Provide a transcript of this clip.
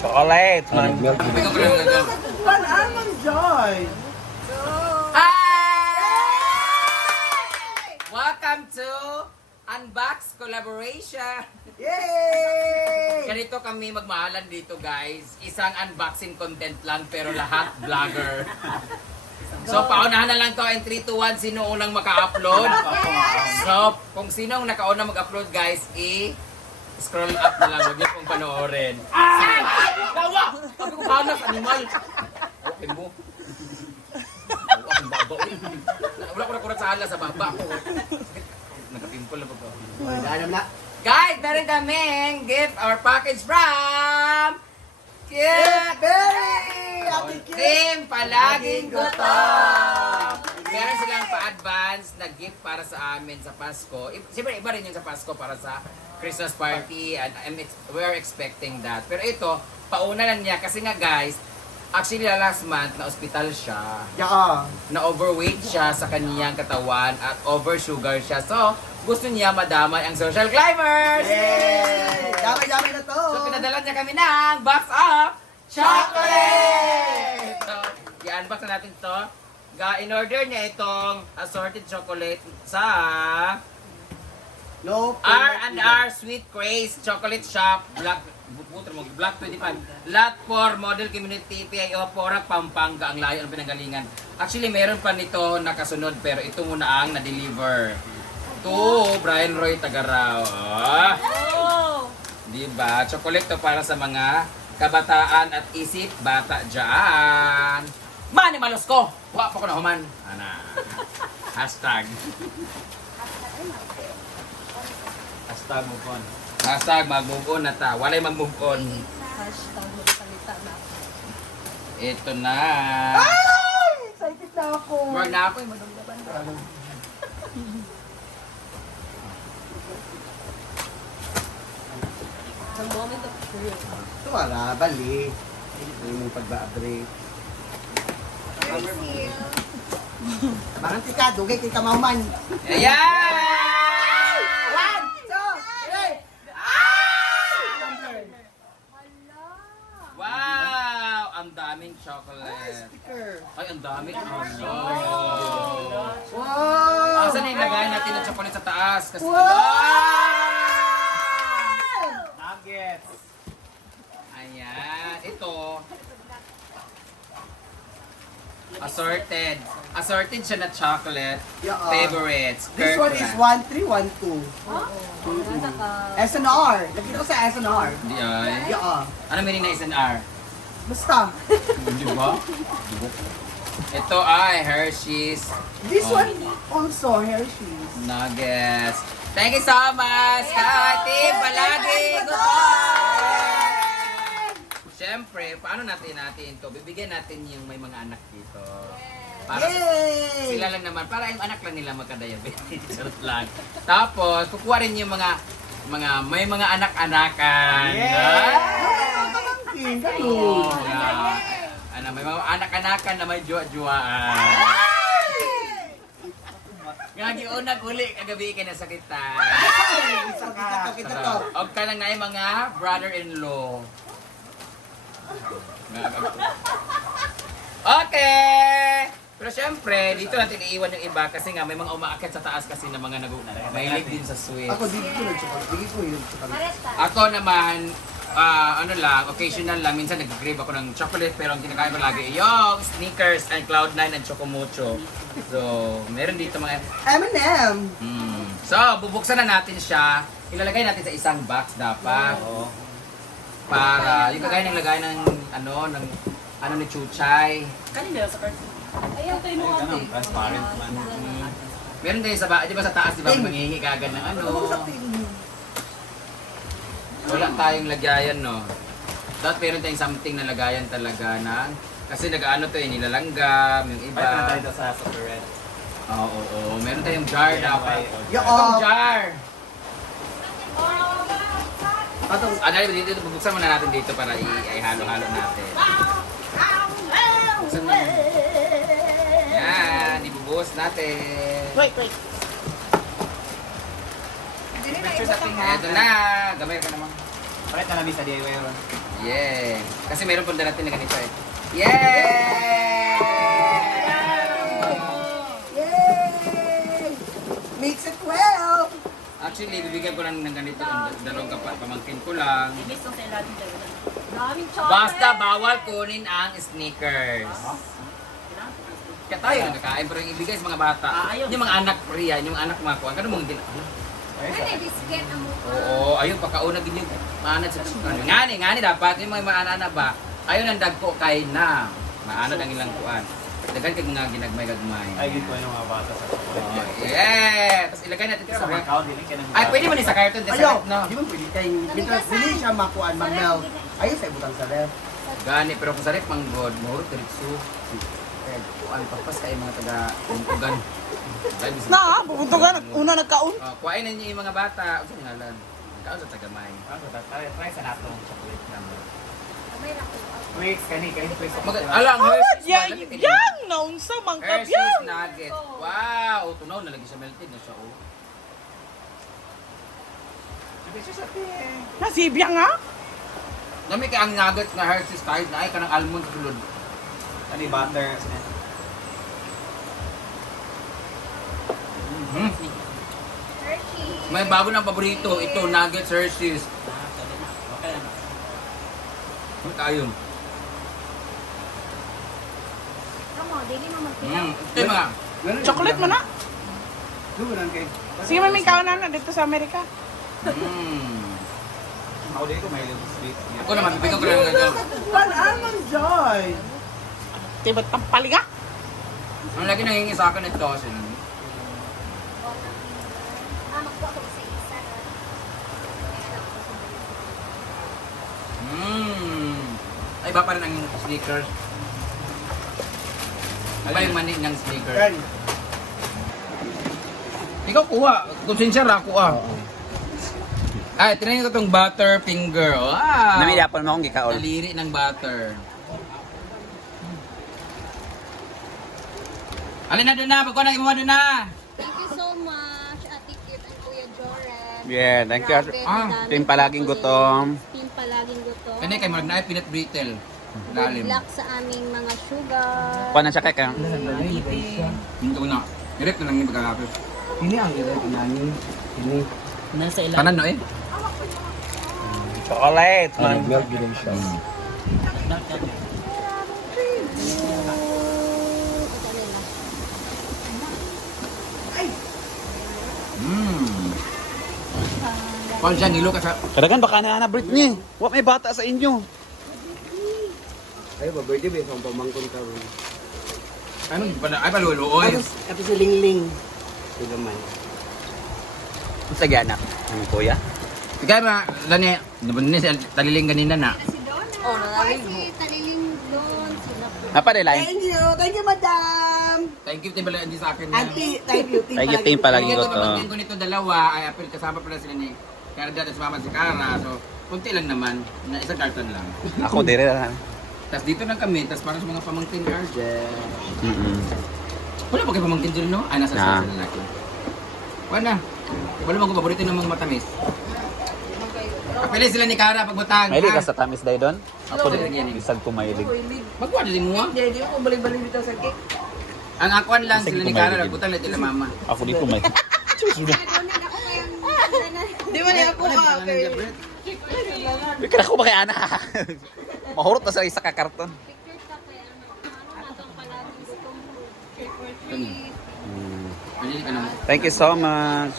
Chocolate, man. One almond joy. Welcome to Unbox Collaboration. Yay! Ganito kami magmahalan dito, guys. Isang unboxing content lang pero lahat vlogger. So paunahan na lang to in 3, 2, 1 sino unang maka-upload. So kung sinong nakauna mag-upload, guys, scroll up na lang, huwag niyo pong panoorin. Gawa! Sabi ko hanas, animal. Okay mo. Wala ko nakurat sa halas sa baba ko. Nagka-pimple na po ko. Guys, meron kaming gift or package from Berry! Ate Kim! Team Palaging Gutom! Meron silang pa-advance na gift para sa amin sa Pasko. Siyempre, iba rin yun sa Pasko para sa Christmas party and we're expecting that. Pero ito, pauna lang niya kasi nga guys, actually last month na ospital siya. Yeah. Na overweight siya sa kaniyang katawan at oversugar siya. So, gusto niya madamay ang social climbers! Yay! Damay-damay na to! So, pinadala niya kami ng box of chocolate! So, i-unbox na natin to. In-order niya itong assorted chocolate sa R&R Sweet Craze Chocolate Shop Black 25 Lot 4 Model Community PIO Porac, Pampanga. Ang layo ng pinanggalingan. Actually, meron pa nito nakasunod pero ito muna ang na-deliver. To Brian Roy Tagaraw. Diba? Chocolate to para sa mga kabataan at isip bata dyan. Mani malos ko! Wa pa ko na human. Ana. Hashtag. Hashtag move on. Hashtag mag-move on na ta. Walay mag-move on. Hashtag magsalita na. Ito na. Ay! Excited na ako! Mark na ako yung madunggaban. The moment of truth. Ito wala, bali. Ito yung pagba-abre. Barang tika, dugay kay kamauman. Ayan! 1, 2, 3! Wow! Ang daming chocolate. Sticker. Ay, ang dami. Wow! Saan na ilagay natin ang chocolate sa taas? Kasi, Nuggets. ayan. Ito. Assorted. Assorted siya na chocolate. Yeah. Favorites. This one is 1312. Ganda ka. SNR. Nakita ko sa SNR. Hindi ay. Yeah. Ano meaning na SNR? Basta. Di ba? Ito ay Hershey's This one also Hershey's. Nuggets. Thank you so much, Kati! Palagi! Gutom! Siyempre, paano natin ito? Bibigyan natin yung may mga anak dito. Para Yay! sila lang naman, para yung anak lang nila magka-diabetes. Charot lang. Tapos, kukuha rin yung may mga anak-anakan. Pamangkin, ganun. May mga anak-anakan na may juwa-juwaan. Ngagi unag uli kagabi ka na sakitan. Kita to. Og ka lang na yung mga brother-in-law. Okay! Pero syempre, dito natin iiwan yung iba kasi nga may mga umaakyat sa taas kasi na mga mahilig din sa sweets. Ako dito ko nag-chocolate. Dito ko yung chocolate. Ako naman, ano lang, occasional lang. Minsan nag-crave ako ng chocolate pero ang kinakain ko lagi yung Snickers and Cloud9 and Chocomucho. So, meron dito mga... M&M. So, bubuksan na natin siya. Ilalagay natin sa isang box dapat. Para, yung kagaya ng lagay ng, ano ni Chuchay. Kanina sa cartoon. Ayaw tayo mo kami. Transparent man. Meron din sa, di ba sa taas, di ba, manghihingi kagad ng ano. Wala tayong lagayan, no? Dapat meron tayong something na lagayan talaga na, kasi nag-ano to eh, nilalanggam, yung iba. Bye tayo sa red. Oo. Meron tayong jar dapat. Yo, Itong jar! Dito, bubuksan muna natin dito para ihalo-halo natin. Buksan mo. Yan, ibubuhos natin. Wait. Ito na, gamay ka naman. Palit na namin sa DIY ron. Yeah. Kasi meron pong darating na ganito eh. Yeah! Yay! Mix it well! Actually, bibigyan ko lang ng ganito ang dalawang pamangkin ko lang. Ibig sa ilalim dyan. Daming chocolate. Basta bawal kunin ang sneakers. Kaya tayo nagkakain pero yung ibigay sa mga bata. Yung mga anak Rian, yung anak mga kuwan. Kano mong gina... Ano biscuit ang mukha? Oo, ayun pagkauna gid yung maanad sa ano. Ngani dapat yung mga maanana ba. Ayun ang dagko kay na. Maanad ang ilang kuan. Daghan kay mga ginagmay-gagmay. Ay, gito yung mga bata sa chocolate. Yeah! Tapos ilagay natin Pero sa mga ref. kao, dili ka nang... Ay, pwede mo ni sa carton din sa Ayaw! ref, no? Di ba pwede kayo? Dili siya makuan, mag-melt. Ayun sa ibutang sa ref. Gani, pero kung sa ref mang god, mahurot diretso. Kuan papas kay mga taga Buntugan. Na, pupuntugan. Una nagkaon. Kuhain na niyo yung mga bata. Ano nga ngalan? Kaon sa tagamay. Try sa natong chocolate number. May rako. Twix, kani Twix. Alang, Hershey's. Yang naunsa mang Hershey's kabyan. Nugget. Wow! Tunaw, nalagi siya melted na siya. Oh. Nasibya nga. Nami kay ang nugget na Hershey's kahit na ay kanang almond sulod. Kani butter. Hershey. May bago ng paborito. Ito, nuggets Hershey's. Okay na. Ano tayo? Come on, dili mo magpilaw. Ito yung mga... Chocolate mo na. Sige, may kaon na dito sa Amerika. Ako dito may little sweet. Ako naman, bibigyan ko lang ng ganyan. Palaman, Joy! Tibat pampaliga. Ang lagi nangingi sa akin ito kasi Magkuha ko sa isa. Ay, iba pa rin ang sneakers. Iba yung mani ng sneakers. Kan, Ikaw kuha. Kung sincere ako Ay, tinayin ko itong butter finger. Wow! Namiyapon mo akong gikaon. Daliri ng butter. Alin na doon na, pagkuha na, imuha doon na. Thank you so much, Ate Kit and Kuya Joren. Yeah, thank you. Grabe, Ah, madami team palaging chocolate. gutom. Team palaging gutom. Kanya kayo, marag na ay peanut brittle. Good Lalim. luck sa aming mga sugar. Kuha na siya kay ka. Yung ito na. Direct na lang yung pagkakapit. Nasa ilalim. Tanan no eh. Chocolate, man. Paul dyan, nilo ka sa... Kadagan baka na Britney. Wa may bata sa inyo. ay, ba-birthday ba isang pamangkon ka rin? Ano? Ay, paluloy. Ito si Lingling. Sila man. Sa anak. Ang kuya. Ikaw ba, lani, nabunin si Taliling ganina na. Oh, nalalim mo. Si Taliling doon, sila po. Napadelain. Thank you, madam! Thank you, Tibala, hindi sa akin na. Auntie, thank you, Thank you, team palaging Ito, gutom. pamangkin ko nito dalawa, ay apel kasama pala sila ni Carda at sumama si Cara. So, kunti lang naman, na isang carton lang. Ako dire. Tapos dito lang kami, tapos parang sa mga pamangkin Arjen. Wala ba kayo pamangkin dyan, no? Ay, nasa Na. sa lalaki. Wala. Wala bang paborito ng mga matamis? Apelin sila ni Cara pagbutang. Mahilig ka sa tamis day doon? Ako Hello. din. Isag ko mahilig. Magkuha din mo. Hindi ko balik-balik dito sa cake. Ang akuan lang Sige, sila ni kumain Cara, din. nagbutang lang sila mama. Ako dito may. Di ba niya ako ka? Kaya ko ba kay Ana? Mahurot na sa isa ka karton. Picture ka kaya ano na itong palaging gutom. Pili ka naman. Thank you so much.